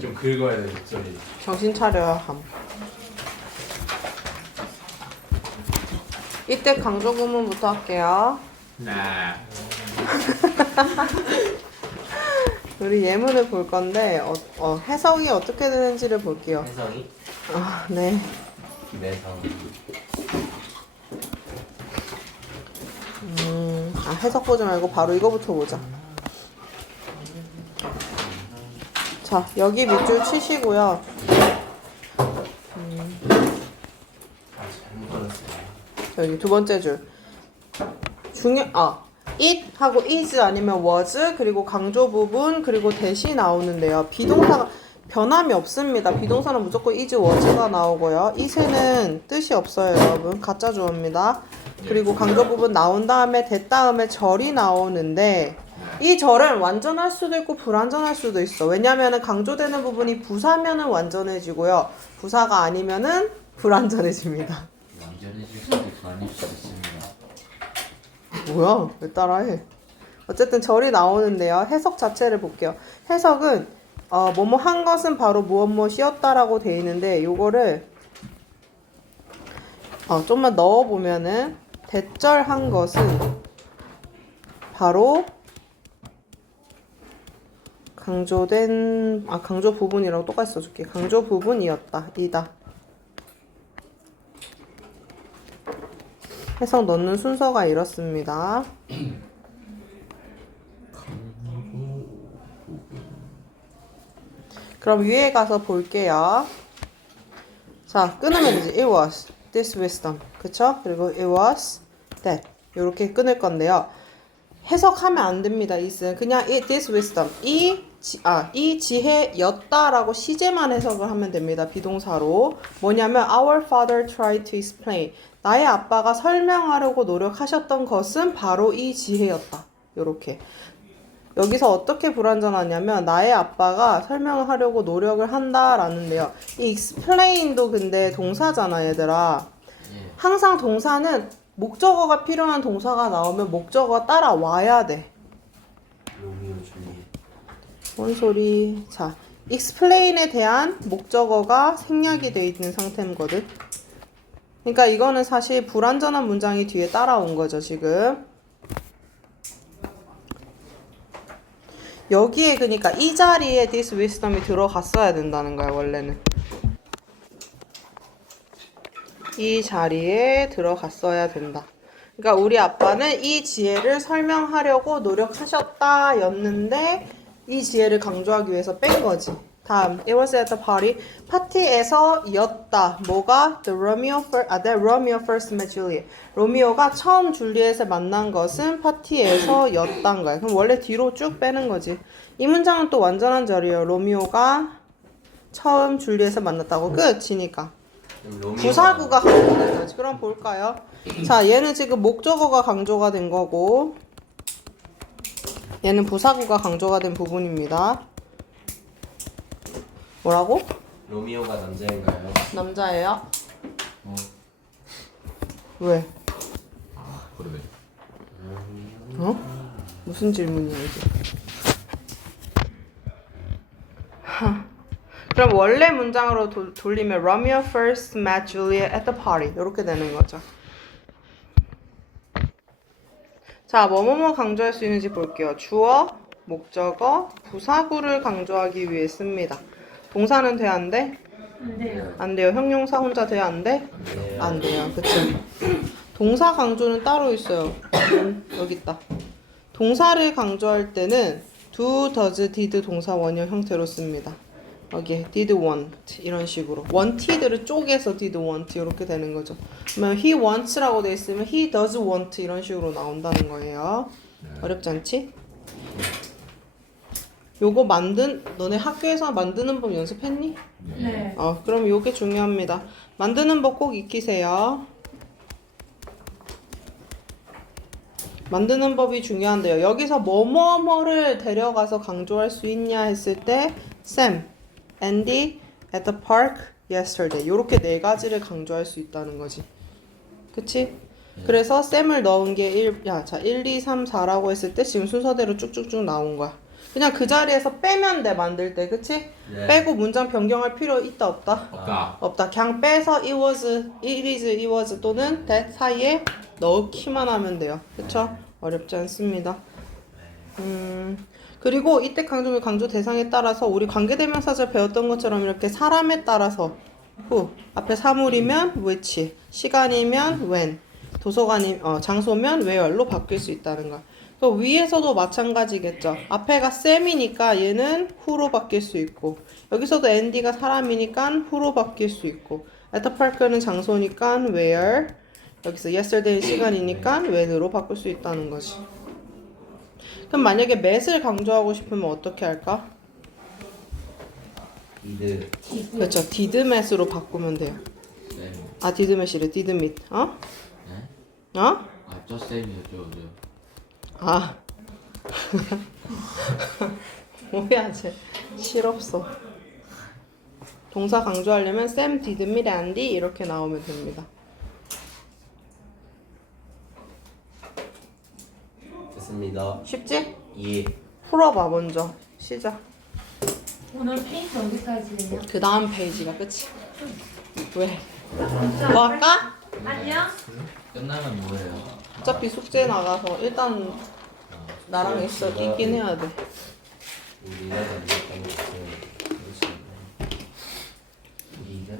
좀 긁어야 돼 목소리. 정신 차려야 함. 이때 강조 구문부터 할게요. 나. 우리 예문을 볼 건데 어, 어, 해석이 어떻게 되는지를 볼게요. 해성이 아, 네. 김해성 음, 아, 해석 보지 말고 바로 이거부터 보자. 자, 여기 밑줄 치시고요. 걸었어요 여기 두 번째 줄. 중요, 아, it 하고 is 아니면 was 그리고 강조 부분 그리고 대시 나오는데요. 비동사가 변함이 없습니다. 비동사는 무조건 is, was가 나오고요. it은 뜻이 없어요, 여러분. 가짜 주어입니다. 그리고 강조 부분 나온 다음에 대 다음에 절이 나오는데 이 절은 완전할 수도 있고 불완전할 수도 있어. 왜냐면은 강조되는 부분이 부사면은 완전해지고요. 부사가 아니면은 불완전해집니다. 완전해질 수도 있고 아닐 수도 있습니다 뭐야? 왜 따라해? 어쨌든 절이 나오는데요. 해석 자체를 볼게요. 해석은 어, 뭐뭐 한 것은 바로 무엇 무엇이었다라고 돼 있는데 요거를 어, 좀만 넣어 보면은 대절한 것은 바로 강조된 아 강조 부분이라고 똑같이 써줄게. 강조 부분이었다. 이다. 해석 넣는 순서가 이렇습니다. 그럼 위에 가서 볼게요. 자, 끊으면 되지. It was this wisdom. 그쵸? 그리고 it was that. 이렇게 끊을 건데요. 해석하면 안 됩니다. 이은 그냥 it this wisdom. 이, 지, 아, 이 지혜였다라고 시제만 해석을 하면 됩니다. 비동사로. 뭐냐면 our father tried to explain. 나의 아빠가 설명하려고 노력하셨던 것은 바로 이 지혜였다. 요렇게. 여기서 어떻게 불완전하냐면 나의 아빠가 설명을 하려고 노력을 한다라는데요. 이 explain도 근데 동사잖아, 얘들아. 예 항상 동사는 목적어가 필요한 동사가 나오면 목적어가 따라와야 돼. 뭔 소리? 자, explain에 대한 목적어가 생략이 돼 있는 상태거든. 그러니까 이거는 사실 불완전한 문장이 뒤에 따라온 거죠, 지금. 여기에 그러니까 이 자리에 this wisdom이 들어갔어야 된다는 거야, 원래는. 이 자리에 들어갔어야 된다. 그러니까 우리 아빠는 이 지혜를 설명하려고 노력하셨다 였는데 이 지혜를 강조하기 위해서 뺀 거지. 다음, it was at the party. 파티에서였다. 뭐가? The Romeo first, 아, the Romeo first met Juliet. 로미오가 처음 줄리엣을 만난 것은 파티에서였단 거야. 그럼 원래 뒤로 쭉 빼는 거지. 이 문장은 또 완전한 절이에요. 로미오가 처음 줄리엣을 만났다고. 그럼 로미오 부사구가 강조된 거지. 그럼 볼까요? 자, 얘는 지금 목적어가 강조가 된 거고, 얘는 부사구가 강조가 된 부분입니다. 뭐라고? 로미오가 남자인가요? 남자예요? 어 왜? 그러네. 어? 무슨 질문이야 이게? 하. 그럼 원래 문장으로 도, 돌리면 Romeo first met Juliet at the party 이렇게 되는 거죠. 자, 뭐뭐뭐 강조할 수 있는지 볼게요. 주어, 목적어, 부사구를 강조하기 위해 씁니다. 동사는 돼, 안 돼? 안 돼요. 안 돼요. 형용사 혼자 돼, 안 돼? 네. 안 돼요. 그쵸? 동사 강조는 따로 있어요. 음, 여기 있다. 동사를 강조할 때는 do, does, did 동사 원형 형태로 씁니다. 여기 did want 이런 식으로 wanted를 쪼개서 did want 이렇게 되는 거죠. 그러면 he wants라고 돼 있으면 he does want 이런 식으로 나온다는 거예요. 어렵지 않지? 요거 만든 너네 학교에서 만드는 법 연습했니? 네. 어, 그럼 요게 중요합니다. 만드는 법 꼭 익히세요. 만드는 법이 중요한데요. 여기서 뭐뭐뭐를 데려가서 강조할 수 있냐 했을 때 Sam, Andy, at the park, yesterday 요렇게 네 가지를 강조할 수 있다는 거지. 그치? 그래서 Sam을 넣은 게 1, 야, 자, 1, 2, 3, 4라고 했을 때 지금 순서대로 쭉쭉쭉 나온 거야. 그냥 그 자리에서 빼면 돼 만들 때 그치? 네. 빼고 문장 변경할 필요 있다 없다? 없다. 없다 그냥 빼서 it was, it is, it was 또는 that 사이에 넣기만 하면 돼요 그쵸? 어렵지 않습니다 음 그리고 이때 강조 강조 대상에 따라서 우리 관계대명사절 배웠던 것처럼 이렇게 사람에 따라서 who 앞에 사물이면 which 시간이면 when 도서관이 어, 장소면 where로 바뀔 수 있다는 거. 그 위에서도 마찬가지겠죠. 앞에가 쌤이니까 얘는 who로 바뀔 수 있고 여기서도 앤디가 사람이니까 who로 바뀔 수 있고 park는 장소니까 where 여기서 yesterday 시간이니까 when으로 바꿀 수 있다는 거지. 그럼 만약에 met을 강조하고 싶으면 어떻게 할까? 이드 그렇죠. met으로 바꾸면 돼요. 네. 아 did meet. 어? 네? 어? 아, 저 쌤이요, 저, 저. 아. 뭐야, 쟤. 실없어. 동사 강조하려면 쌤, 디드미, 란디 이렇게 나오면 됩니다. 됐습니다. 쉽지? 예. 풀어봐, 먼저. 시작. 오늘 페인트 어디까지예요? 그 다음 페이지가 끝이. 왜? 뭐 할까? 아니요. 끝나면 뭐예요? 어차피 숙제 나가서 일단 나랑 있어 있긴 해야 돼. 우리가 만들었던 것은 우리가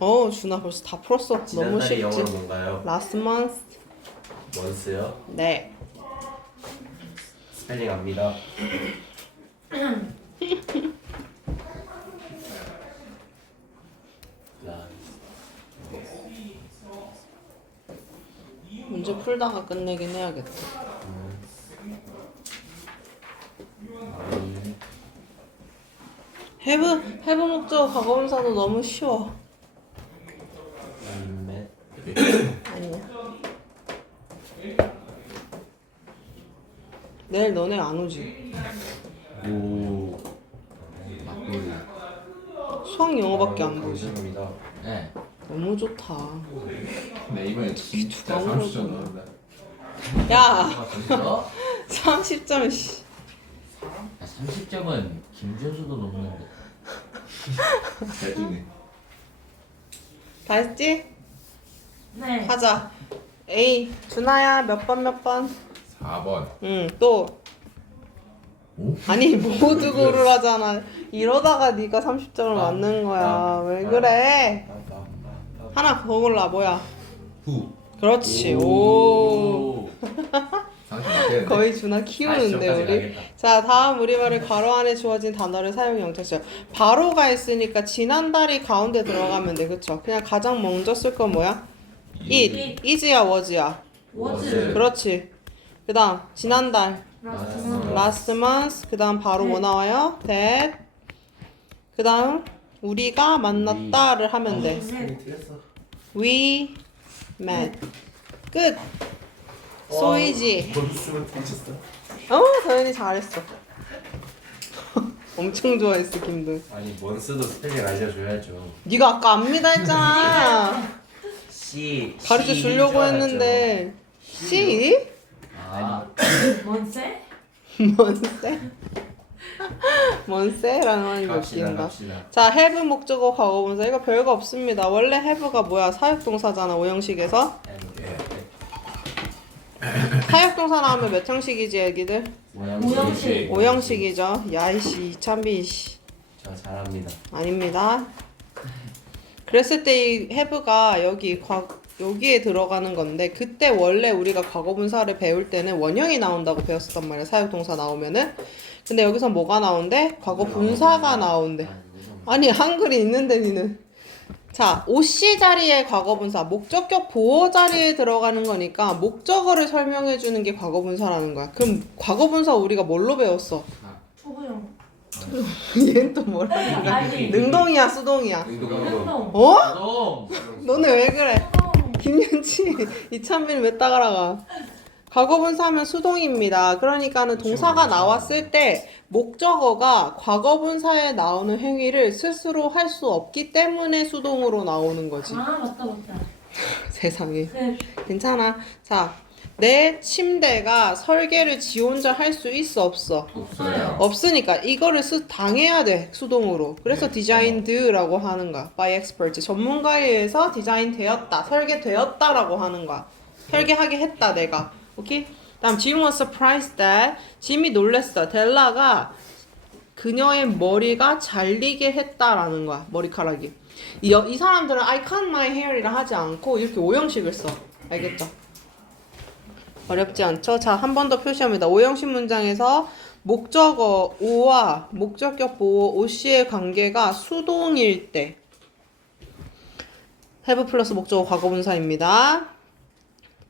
어, 준아 벌써 다 풀었어. 너무 영어로 쉽지. 뭔가요? Last month. 원스요? 네. 스펠링 압니다. 라 문제 풀다가 끝내긴 해야겠다. 해부 해부 목적 과거분사도 너무 쉬워. 맷 아니야. 내일 너네 안 오지? 오. 막걸리. 수학 영어밖에 안 보지. 보십니다. 네. 너무 좋다. 네 이번에 진짜 너무 30점 나온다. 야, 아, 진짜? 30점 씨. 아, 30점은 김준수도 넘는데. 잘 찍네. 다 했지? 네. 하자. A 준아야 몇 번 몇 번? 4번. 응 또. 오? 아니 모두 고르라잖아. 이러다가 네가 30점을 맞는 거야. 왜 그래? 하나 더 골라 뭐야? 후. 그렇지. 오. 30 맞겠네. 거의 준아 키우는데 40점까지 우리. 가겠다. 자 다음 우리말의 괄호 안에 주어진 단어를 사용 영tex이요. 바로가 있으니까 지난달이 가운데 들어가면 돼, 그쵸? 그냥 가장 먼저 쓸 건 뭐야? it, is야, was야. 워즈. 그렇지. 그 다음 지난달 라스트. last month. 그 다음 바로 뭐 나와요? that. 그 다음 우리가 만났다를 하면 돼. We met. 끝. 소이지. 원스만 틀렸어. 어, 잘했어. 엄청 좋아했어, 김도현. 아니 원스도 스펠링 알려줘야죠. 네가 아까 압니다 했잖아. C 가르쳐 주려고. 했는데. C? 아, 뭔세? 뭔세? 뭔세라는 말이 갑시다 웃긴다. 갑시다. 자, have 목적어 과거 분사 이거 별거 없습니다. 원래 have가 뭐야? 사역동사잖아, 오형식에서. 사역동사 나오면 몇 형식이지, 애기들? 오형식. 오형식이죠. 야이씨, 이찬비 씨. 저 잘합니다. 아닙니다. 그랬을 때 이 have가 여기 과, 여기에 들어가는 건데 그때 원래 우리가 과거분사를 배울 때는 원형이 나온다고 배웠었단 말이야. 사역동사 나오면은. 근데 여기서 뭐가 나온대? 과거분사가 나온대. 아니 한글이 있는데 니는. 자, OC 자리에 과거분사, 목적격 보호 자리에 들어가는 거니까 목적어를 설명해 주는 게 과거분사라는 거야. 그럼 과거분사 우리가 뭘로 배웠어? 초보용. 얘는 또 뭐라는 거야? 아니. 능동이야, 수동이야? 운동. 어? 동 너네 왜 그래? 김윤치, 이찬빈 왜 따라가? 과거 분사하면 수동입니다. 그러니까는 동사가 나왔을 때 목적어가 과거 분사에 나오는 행위를 스스로 할 수 없기 때문에 수동으로 나오는 거지. 아 맞다 맞다. 세상에. 그 괜찮아. 자, 내 침대가 설계를 지 혼자 할 수 있어 없어? 없어요. 없으니까 이거를 쓰 당해야 돼 수동으로. 그래서 네. 디자인드라고 하는 거야. by expert 전문가에 의해서 디자인되었다, 설계되었다라고 하는 거야. 설계하게 했다 내가. 오케이? 다음 Jim was surprised that 짐이 놀랬어. 델라가 그녀의 머리가 잘리게 했다라는 거야. 머리카락이. 이, 여- 이 사람들은 I cut my hair이라 하지 않고 이렇게 오형식을 써. 알겠죠? 어렵지 않죠? 자, 한 번 더 표시합니다. 오형식 문장에서 목적어 오와 목적격 보호 오씨의 관계가 수동일 때 have 플러스 목적어 과거분사입니다.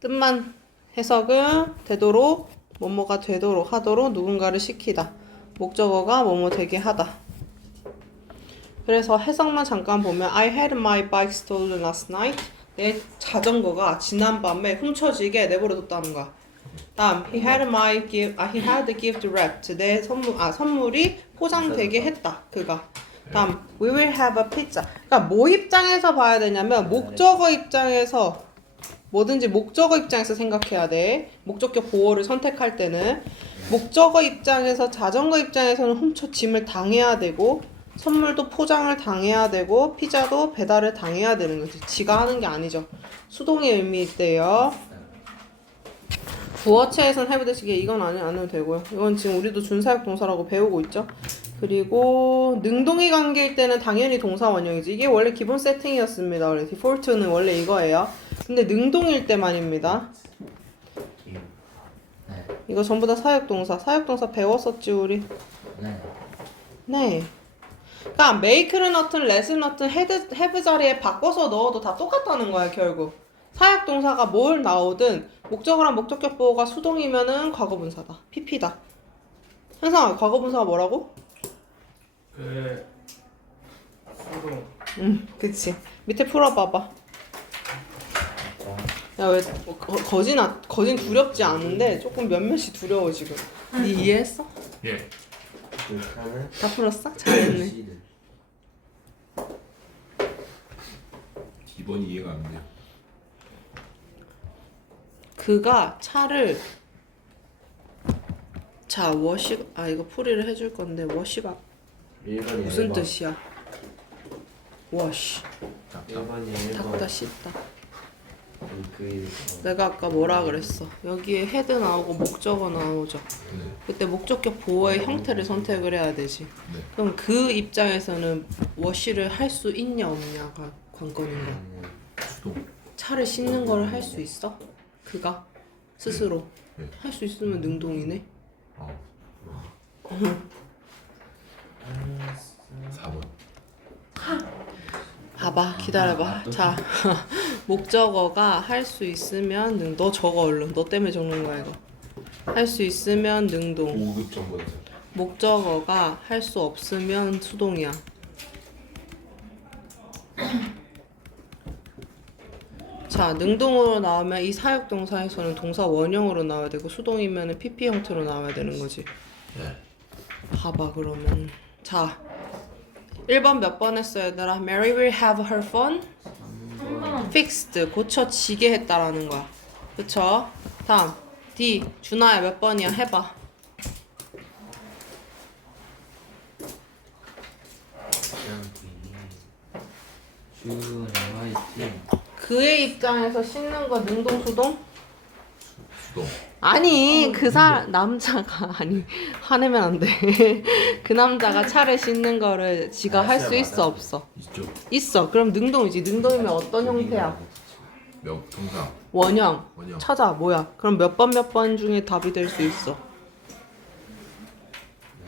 뜻만 해석은 되도록 뭐뭐가 되도록 하도록 누군가를 시키다. 목적어가 뭐뭐 되게 하다. 그래서 해석만 잠깐 보면 I had my bike stolen last night. 내 자전거가 지난밤에 훔쳐지게 내버려뒀다는 거야. 다음 he had my gift, 아 he had the gift wrapped. 내 선물 아 선물이 포장되게 했다. 그가. 다음 we will have a pizza. 그러니까 뭐 입장에서 봐야 되냐면 목적어 입장에서 뭐든지 목적어 입장에서 생각해야 돼. 목적격 보호를 선택할 때는 목적어 입장에서 자전거 입장에서는 훔쳐 짐을 당해야 되고 선물도 포장을 당해야 되고 피자도 배달을 당해야 되는 거지. 지가 하는 게 아니죠. 수동의 의미일 때요. 부어체에선 해부대시게 이건 아니 안 해도 되고요. 이건 지금 우리도 준사역 동사라고 배우고 있죠. 그리고 능동의 관계일 때는 당연히 동사 원형이지. 이게 원래 기본 세팅이었습니다. 원래 디폴트는 원래 이거예요. 근데 능동일 때만입니다. 네. 이거 전부 다 사역 동사. 사역 동사 배웠었지 우리. 네. 네. 그러니까 make를 넣든 let을 넣든 have, have 자리에 바꿔서 넣어도 다 똑같다는 거야 결국. 사역 동사가 뭘 나오든 목적어랑 목적격 보호가 수동이면은 과거분사다. PP다. 항상 과거분사가 뭐라고? 그 수동 응, 그치. 밑에 풀어봐봐. 야, 왜, 거, 거진, 아, 거진 두렵지 않은데, 조금 몇몇이 두려워, 지금. 니 이해했어? 예. 불편은 다 풀었어? 잘했네. 이번이 이해가 안 돼요. 그가 차를 자 워시 아 이거 풀이를 해줄 건데 워시가 1번이 무슨 뜻이야? 워시 1번이 1번 닦다 씻다 그 내가 아까 뭐라 그랬어 여기에 헤드 나오고 목적어 나오죠 네. 그때 목적격 보호의 형태를 선택을 해야 되지 네. 그럼 그 입장에서는 워시를 할 수 있냐 없냐가 관건인 거야 수동. 차를 씻는 거를 할 수 있어? 그가 스스로 네. 할수 있으면 능동이네 어. 4번. 봐봐 기다려봐 자 목적어가 할 수 있으면 능, 너 적어 얼른. 너 때문에 적는 거야 이거. 할 수 있으면 능동. 5급 정도 되죠. 목적어가 할 수 없으면 수동이야. 자 능동으로 나오면 이 사역동사에서는 동사 원형으로 나와야 되고 수동이면 PP 형태로 나와야 되는 거지. 네. 봐봐 그러면. 자 1번 몇 번 했어 얘들아? Mary will have her 3번 fixed 고쳐지게 했다라는 거야 그쵸? 다음 D 준아야 몇 번이야 해봐. 그의 입장에서 씻는 거 능동 수동? 수동. 아니 그 사람 남자가 아니 화내면 안 돼 그 남자가 차를 씻는 거를 지가 할 수 있어 없어? 있죠. 있어. 그럼 능동이지. 능동이면 어떤 형태야? 명 통상. 원형. 원형. 찾아 뭐야. 그럼 몇 번 몇 번 중에 답이 될 수 있어?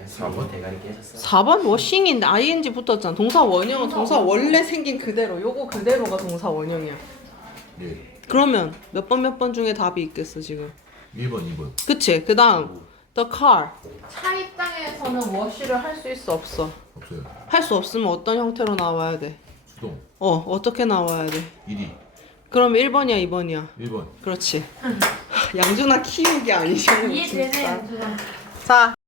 4번? 대가리 깨졌어 4번? 워싱인데. ing 붙었잖아. 동사 원형은 동사 원래 생긴 그대로. 요거 그대로가 동사 원형이야. 예. 그러면 몇 번 몇 번 중에 답이 있겠어 지금 1번, 2번. 그치 그 다음 the car 차 입장에서는 워시를 할 수 있어 없어 없어요. 할 수 없으면 어떤 형태로 나와야 돼? 수동. 어 어떻게 나와야 돼? 1위. 그럼 1번이야 2번이야 1번. 그렇지 양준아 키우기 아니잖아 이해되네요 저랑 자